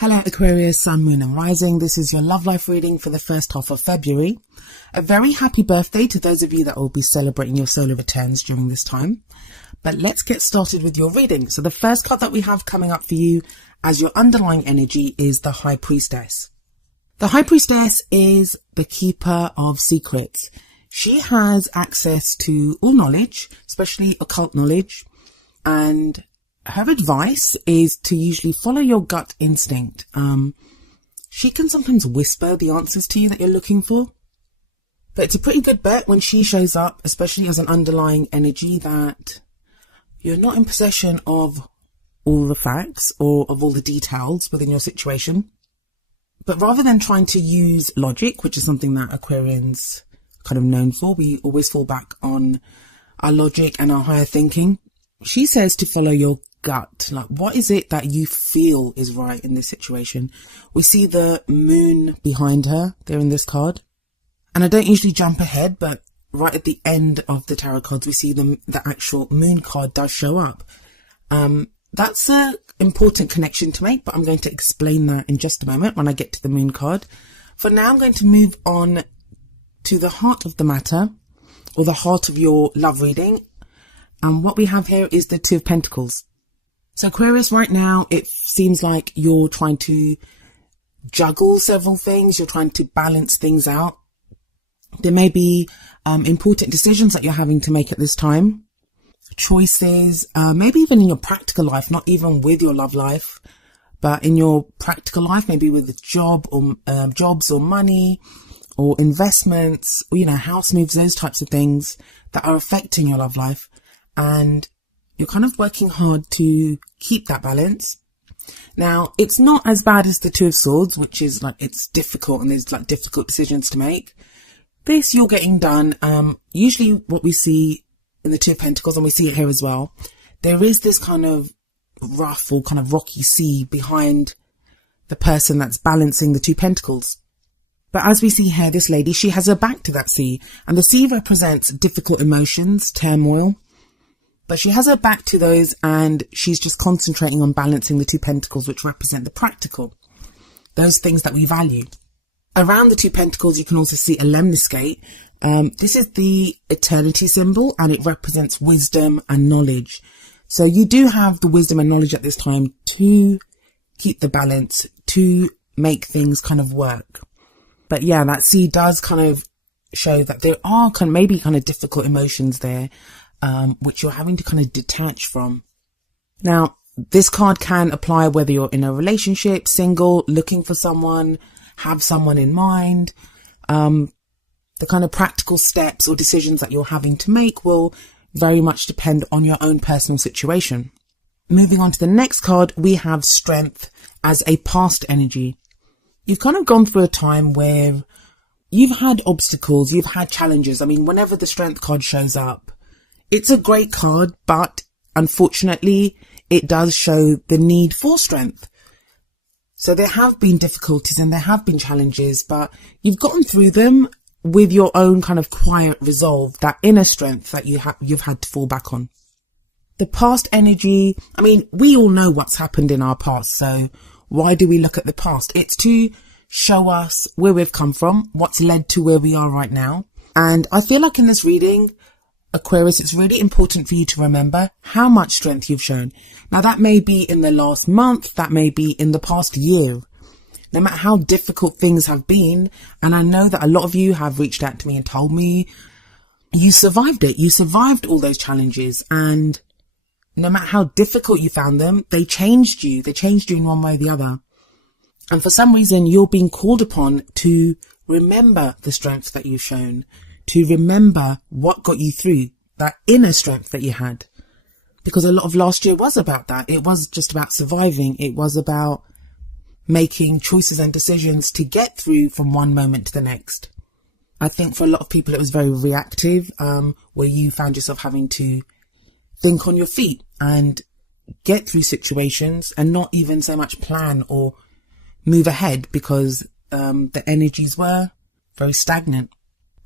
Hello Aquarius, Sun, Moon and Rising. This is your love life reading for the first half of February. A very happy birthday to those of you that will be celebrating your solar returns during this time. But let's get started with your reading. So the first card that we have coming up for you as your underlying energy is the High Priestess. The High Priestess is the keeper of secrets. She has access to all knowledge, especially occult knowledge, and her advice is to usually follow your gut instinct. She can sometimes whisper the answers to you that you're looking for, but it's a pretty good bet when she shows up, especially as an underlying energy, that you're not in possession of all the facts or of all the details within your situation. But rather than trying to use logic, which is something that Aquarians are kind of known for, we always fall back on our logic and our higher thinking. She says to follow your gut. Like, what is it that you feel is right in this situation? We see the moon behind her there in this card. And I don't usually jump ahead, but right at the end of the tarot cards, we see the actual moon card does show up. That's an important connection to make, but I'm going to explain that in just a moment when I get to the moon card. For now, I'm going to move on to the heart of the matter, or the heart of your love reading. And what we have here is the Two of Pentacles. So Aquarius, right now, it seems like you're trying to juggle several things. You're trying to balance things out. There may be important decisions that you're having to make at this time. Choices, maybe even in your practical life, not even with your love life, but in your practical life, maybe with a job or jobs or money or investments, or, house moves, those types of things that are affecting your love life. And you're kind of working hard to keep that balance. Now, it's not as bad as the Two of Swords, which is like, it's difficult and there's like difficult decisions to make. This you're getting done. Usually what we see in the Two of Pentacles, and we see it here as well, there is this kind of rough or kind of rocky sea behind the person that's balancing the Two Pentacles. But as we see here, this lady, she has her back to that sea, and the sea represents difficult emotions, turmoil. But she has her back to those, and she's just concentrating on balancing the Two Pentacles, which represent the practical, those things that we value. Around the Two Pentacles, you can also see a lemniscate. This is the eternity symbol, and it represents wisdom and knowledge. So you do have the wisdom and knowledge at this time to keep the balance, to make things kind of work. But yeah, that sea does kind of show that there are maybe difficult emotions there, which you're having to kind of detach from. Now, this card can apply whether you're in a relationship, single, looking for someone, have someone in mind. The kind of practical steps or decisions that you're having to make will very much depend on your own personal situation. Moving on to the next card, we have Strength as a past energy. You've kind of gone through a time where you've had obstacles, you've had challenges. I mean, whenever the Strength card shows up, it's a great card, but unfortunately, it does show the need for strength. So there have been difficulties and there have been challenges, but you've gotten through them with your own kind of quiet resolve, that inner strength that you've had to fall back on. The past energy, I mean, we all know what's happened in our past, so why do we look at the past? It's to show us where we've come from, what's led to where we are right now. And I feel like in this reading, Aquarius, it's really important for you to remember how much strength you've shown. Now, that may be in the last month, that may be in the past year. No matter how difficult things have been, and I know that a lot of you have reached out to me and told me you survived it. You survived all those challenges, and no matter how difficult you found them, they changed you. They changed you in one way or the other. And for some reason, you're being called upon to remember the strength that you've shown, to remember what got you through, that inner strength that you had. Because a lot of last year was about that. It was just about surviving. It was about making choices and decisions to get through from one moment to the next. I think for a lot of people, it was very reactive, where you found yourself having to think on your feet and get through situations and not even so much plan or move ahead because the energies were very stagnant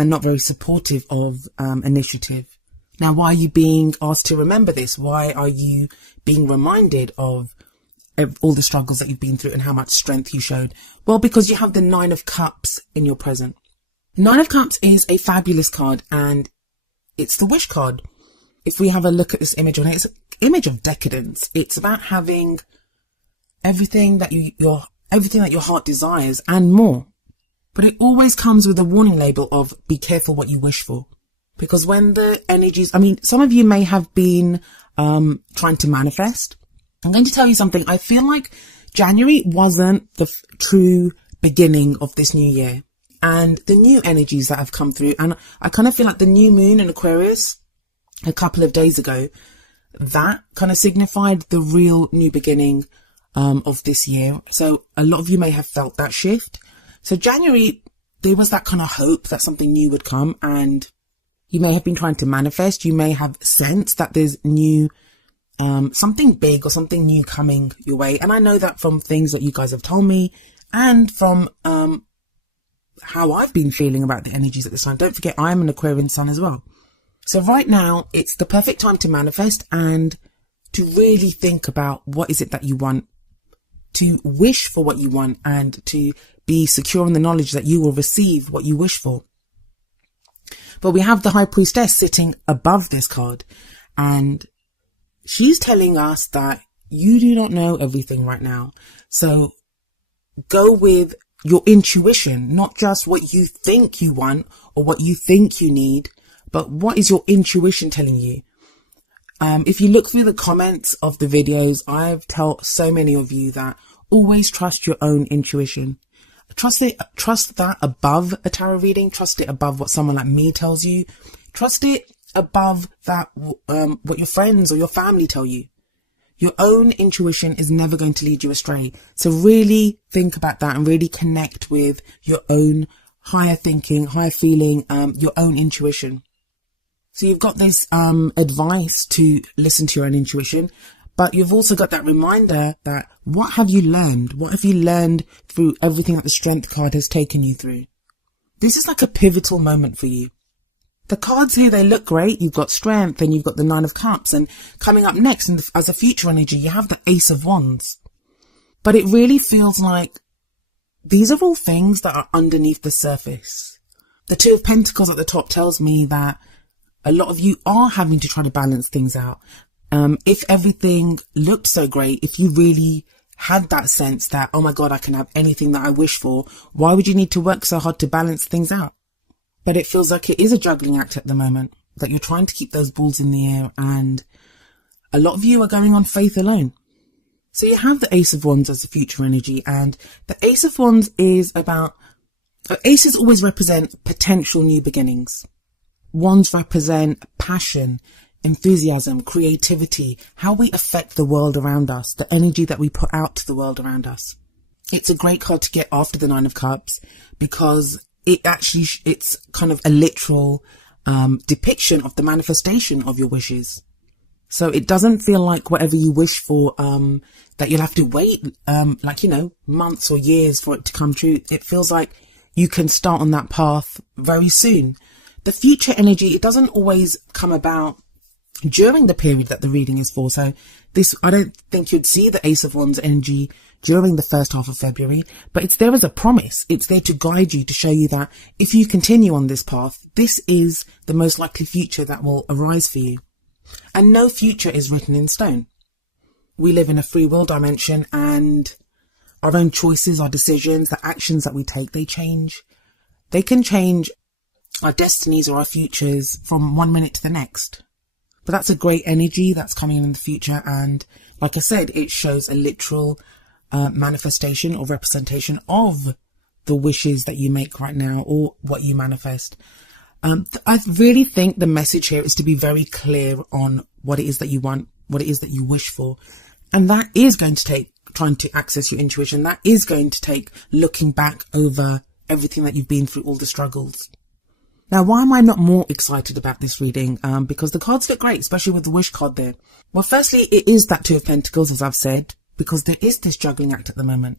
and not very supportive of initiative. Now, why are you being asked to remember this? Why are you being reminded of all the struggles that you've been through and how much strength you showed? Well, because you have the Nine of Cups in your present. Nine of Cups is a fabulous card, and it's the wish card. If we have a look at this image on it, it's an image of decadence. It's about having everything that everything that your heart desires and more. But it always comes with a warning label of be careful what you wish for. Because when the energies, some of you may have been trying to manifest. I'm going to tell you something. I feel like January wasn't the true beginning of this new year. And the new energies that have come through, and I kind of feel like the new moon in Aquarius a couple of days ago, that kind of signified the real new beginning of this year. So a lot of you may have felt that shift. So January, there was that kind of hope that something new would come, and you may have been trying to manifest. You may have sensed that there's new, something big or something new coming your way. And I know that from things that you guys have told me and from, how I've been feeling about the energies at this time. Don't forget, I'm an Aquarian sun as well. So right now, it's the perfect time to manifest and to really think about what is it that you want, to wish for what you want, and to be secure in the knowledge that you will receive what you wish for. But we have the High Priestess sitting above this card, and she's telling us that you do not know everything right now. So go with your intuition, not just what you think you want or what you think you need, but what is your intuition telling you? If you look through the comments of the videos, I've told so many of you that always trust your own intuition. Trust that above a tarot reading. Trust it above what someone like me tells you. Trust it above that, what your friends or your family tell you. Your own intuition is never going to lead you astray. So really think about that and really connect with your own higher thinking, higher feeling, your own intuition. So you've got this advice to listen to your own intuition, but you've also got that reminder that what have you learned? What have you learned through everything that the Strength card has taken you through? This is like a pivotal moment for you. The cards here, they look great. You've got Strength and you've got the Nine of Cups, and coming up next as a future energy, you have the Ace of Wands. But it really feels like these are all things that are underneath the surface. The Two of Pentacles at the top tells me that a lot of you are having to try to balance things out. If everything looked so great, if you really had that sense that, oh my God, I can have anything that I wish for, why would you need to work so hard to balance things out? But it feels like it is a juggling act at the moment, that you're trying to keep those balls in the air, and a lot of you are going on faith alone. So you have the Ace of Wands as the future energy, and the Ace of Wands is about, aces always represent potential new beginnings. Wands represent passion, enthusiasm, creativity, how we affect the world around us, the energy that we put out to the world around us. It's a great card to get after the Nine of Cups because it's kind of a literal depiction of the manifestation of your wishes. So it doesn't feel like whatever you wish for, that you'll have to wait, months or years for it to come true. It feels like you can start on that path very soon. The future energy, it doesn't always come about during the period that the reading is for. So I don't think you'd see the Ace of Wands energy during the first half of February, but it's there as a promise. It's there to guide you, to show you that if you continue on this path, this is the most likely future that will arise for you. And no future is written in stone. We live in a free will dimension, and our own choices, our decisions, the actions that we take, they change. They can change our destinies or our futures from one minute to the next. But that's a great energy that's coming in the future. And like I said, it shows a literal manifestation or representation of the wishes that you make right now or what you manifest. I really think the message here is to be very clear on what it is that you want, what it is that you wish for. And that is going to take trying to access your intuition. That is going to take looking back over everything that you've been through, all the struggles. Now, why am I not more excited about this reading? Because the cards look great, especially with the wish card there. Well, firstly, it is that Two of Pentacles, as I've said, because there is this juggling act at the moment.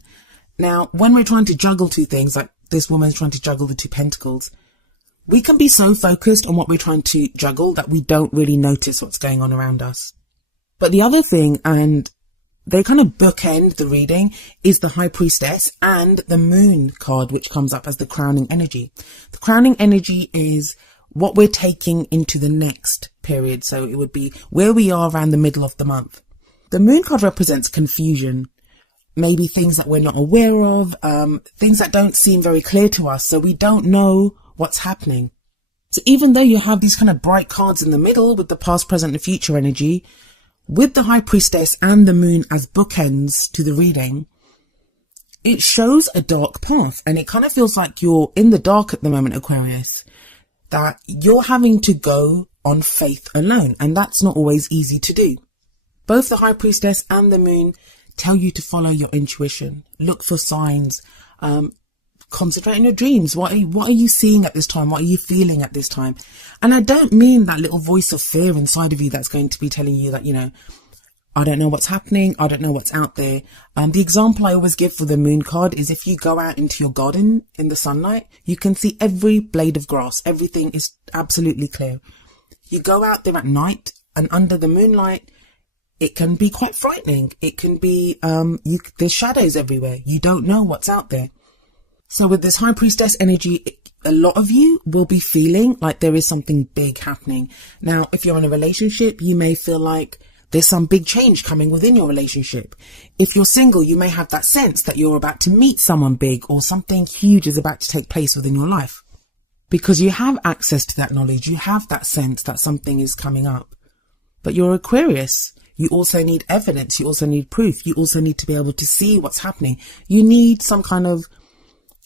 Now, when we're trying to juggle two things, like this woman's trying to juggle the Two Pentacles, we can be so focused on what we're trying to juggle that we don't really notice what's going on around us. But the other thing, and they kind of bookend the reading, is the High Priestess and the Moon card, which comes up as the crowning energy. The crowning energy is what we're taking into the next period. So it would be where we are around the middle of the month. The Moon card represents confusion, maybe things that we're not aware of, things that don't seem very clear to us. So we don't know what's happening. So even though you have these kind of bright cards in the middle with the past, present and future energy, with the High Priestess and the Moon as bookends to the reading, it shows a dark path, and it kind of feels like you're in the dark at the moment, Aquarius, that you're having to go on faith alone, and that's not always easy to do. Both the High Priestess and the Moon tell you to follow your intuition, look for signs, concentrate on your dreams. What are you seeing at this time? What are you feeling at this time? And I don't mean that little voice of fear inside of you that's going to be telling you that, I don't know what's happening. I don't know what's out there. The example I always give for the Moon card is if you go out into your garden in the sunlight, you can see every blade of grass. Everything is absolutely clear. You go out there at night and under the moonlight, it can be quite frightening. It can be, there's shadows everywhere. You don't know what's out there. So with this High Priestess energy, a lot of you will be feeling like there is something big happening. Now, if you're in a relationship, you may feel like there's some big change coming within your relationship. If you're single, you may have that sense that you're about to meet someone big or something huge is about to take place within your life. Because you have access to that knowledge, you have that sense that something is coming up. But you're Aquarius. You also need evidence. You also need proof. You also need to be able to see what's happening. You need some kind of,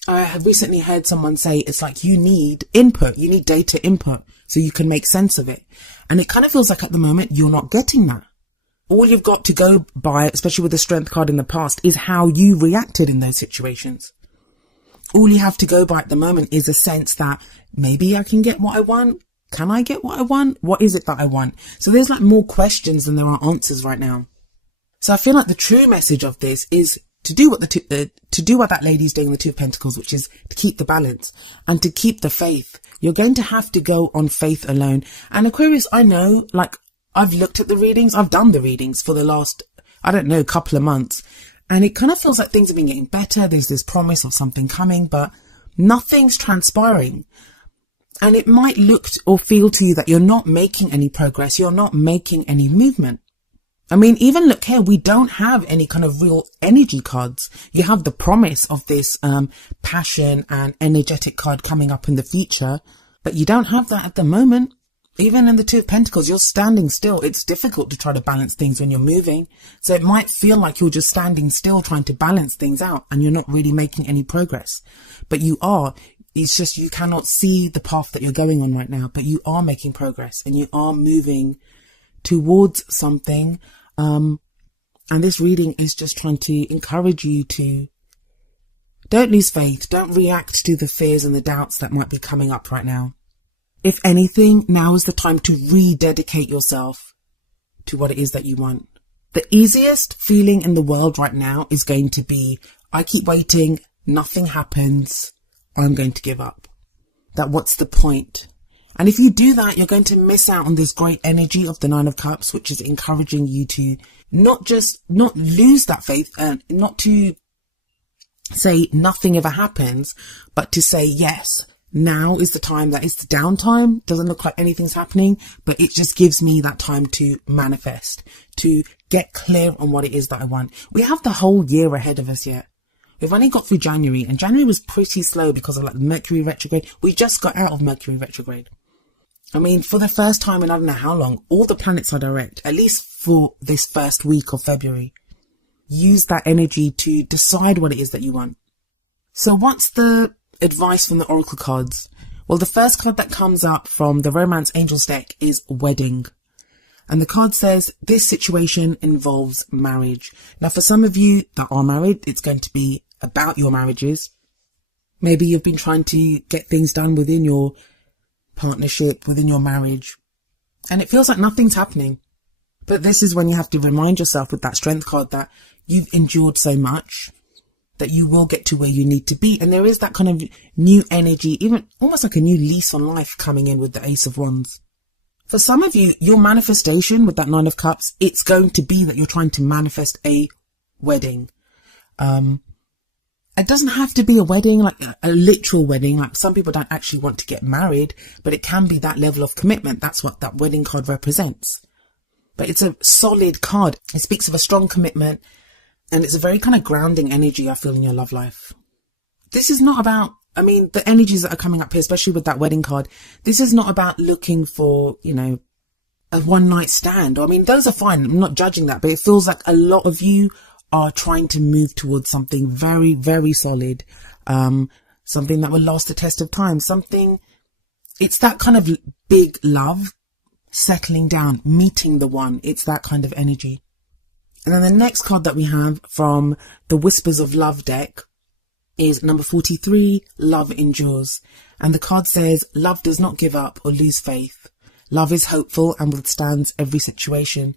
I have recently heard someone say it's like you need input, you need data input so you can make sense of it. And it kind of feels like at the moment you're not getting that. All you've got to go by, especially with the Strength card in the past, is how you reacted in those situations. All you have to go by at the moment is a sense that maybe I can get what I want. Can I get what I want? What is it that I want? So there's like more questions than there are answers right now. So I feel like the true message of this is to do what that lady's doing in the Two of Pentacles, which is to keep the balance and to keep the faith. You're going to have to go on faith alone. And Aquarius, I know, like, I've looked at the readings. I've done the readings for the last, couple of months. And it kind of feels like things have been getting better. There's this promise of something coming, but nothing's transpiring. And it might look or feel to you that you're not making any progress. You're not making any movement. I mean, even look here, we don't have any kind of real energy cards. You have the promise of this passion and energetic card coming up in the future, but you don't have that at the moment. Even in the Two of Pentacles, you're standing still. It's difficult to try to balance things when you're moving. So it might feel like you're just standing still trying to balance things out and you're not really making any progress. But you are. It's just you cannot see the path that you're going on right now, but you are making progress and you are moving towards something. And this reading is just trying to encourage you to don't lose faith. Don't react to the fears and the doubts that might be coming up right now. If anything, now is the time to rededicate yourself to what it is that you want. The easiest feeling in the world right now is going to be, I keep waiting, nothing happens, I'm going to give up. That what's the point? And if you do that, you're going to miss out on this great energy of the Nine of Cups, which is encouraging you to not lose that faith and not to say nothing ever happens, but to say, yes, now is the time. That is the downtime. Doesn't look like anything's happening, but it just gives me that time to manifest, to get clear on what it is that I want. We have the whole year ahead of us yet. We've only got through January, and January was pretty slow because of like Mercury retrograde. We just got out of Mercury retrograde. I mean, for the first time in I don't know how long, all the planets are direct, at least for this first week of February. Use that energy to decide what it is that you want. So what's the advice from the Oracle cards? Well, the first card that comes up from the Romance Angels deck is Wedding. And the card says, this situation involves marriage. Now, for some of you that are married, it's going to be about your marriages. Maybe you've been trying to get things done within your partnership, within your marriage, and it feels like nothing's happening. But this is when you have to remind yourself with that Strength card that you've endured so much that you will get to where you need to be. And there is that kind of new energy, even almost like a new lease on life coming in with the Ace of Wands. For some of you, your manifestation with that Nine of Cups, it's going to be that you're trying to manifest a wedding. It doesn't have to be a wedding, like a literal wedding. Like some people don't actually want to get married, but it can be that level of commitment. That's what that wedding card represents. But it's a solid card. It speaks of a strong commitment, and it's a very kind of grounding energy I feel in your love life. This is not about, the energies that are coming up here, especially with that wedding card, this is not about looking for, a one night stand. Those are fine. I'm not judging that, but it feels like a lot of you are trying to move towards something very, very solid. Something that will last the test of time. It's that kind of big love, settling down, meeting the one. It's that kind of energy. And then the next card that we have from the Whispers of Love deck is number 43, Love Endures. And the card says, love does not give up or lose faith. Love is hopeful and withstands every situation.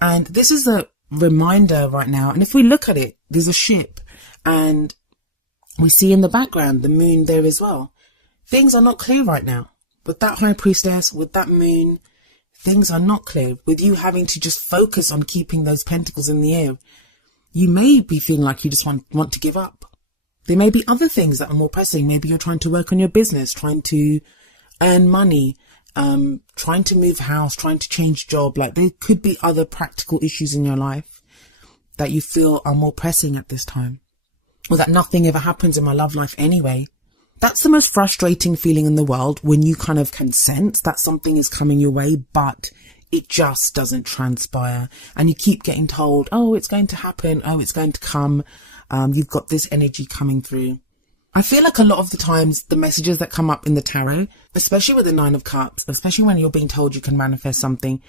And this is a reminder right now. And if we look at it, there's a ship and we see in the background the moon there as well. Things are not clear right now. With that High Priestess, with that moon, things are not clear. With you having to just focus on keeping those pentacles in the air, you may be feeling like you just want to give up. There may be other things that are more pressing. Maybe you're trying to work on your business, trying to earn money, trying to move house, trying to change job. Like there could be other practical issues in your life that you feel are more pressing at this time, or that nothing ever happens in my love life anyway. That's the most frustrating feeling in the world, when you kind of can sense that something is coming your way, but it just doesn't transpire. And you keep getting told, oh, it's going to happen. Oh, it's going to come. You've got this energy coming through. I feel like a lot of the times the messages that come up in the tarot, especially with the Nine of Cups, especially when you're being told you can manifest something,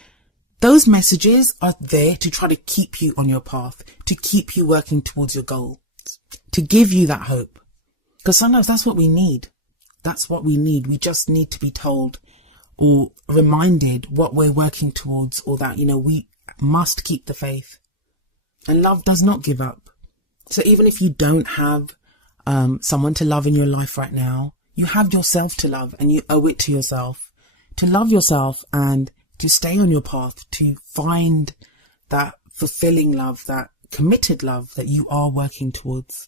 those messages are there to try to keep you on your path, to keep you working towards your goal, to give you that hope. Because sometimes that's what we need. That's what we need. We just need to be told or reminded what we're working towards, or that, we must keep the faith. And love does not give up. So even if you don't have someone to love in your life right now, you have yourself to love, and you owe it to yourself to love yourself and to stay on your path, to find that fulfilling love, that committed love that you are working towards.